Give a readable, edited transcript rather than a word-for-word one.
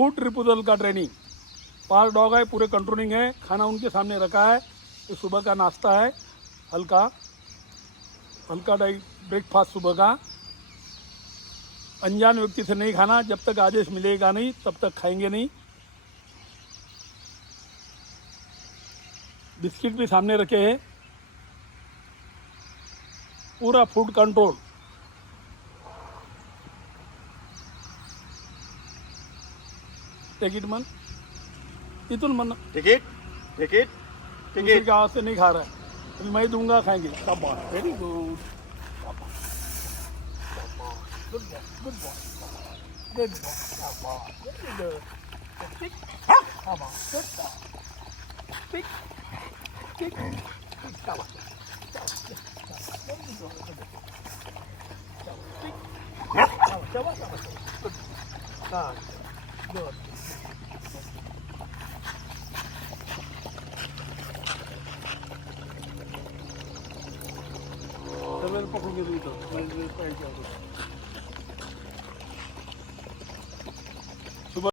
फूड रिपोजल का ट्रेनिंग। 5 डॉग है, पूरे कंट्रोलिंग है, खाना उनके सामने रखा है। ये सुबह का नाश्ता है, हल्का हल्का ब्रेकफास्ट सुबह का। अनजान व्यक्ति से नहीं खाना, जब तक आदेश मिलेगा नहीं तब तक खाएंगे नहीं। बिस्किट भी सामने रखे हैं, पूरा फूड कंट्रोल। टिकट मन इतुन मन टिकट टिकट दूसरे टिकट के आवाज से नहीं खा रहा है, अभी मैं दूंगा, खाएंगे। शाबाश, very good, good boy, good boy, good boy, शाबाश, वेरी गुड। टिक, शाबाश, गुड बॉय, टिक टिक, शाबाश, वेरी गुड, टिक, शाबाश, शाबाश, गुड, हाँ, गुड। तर पकडून घेतो इथं,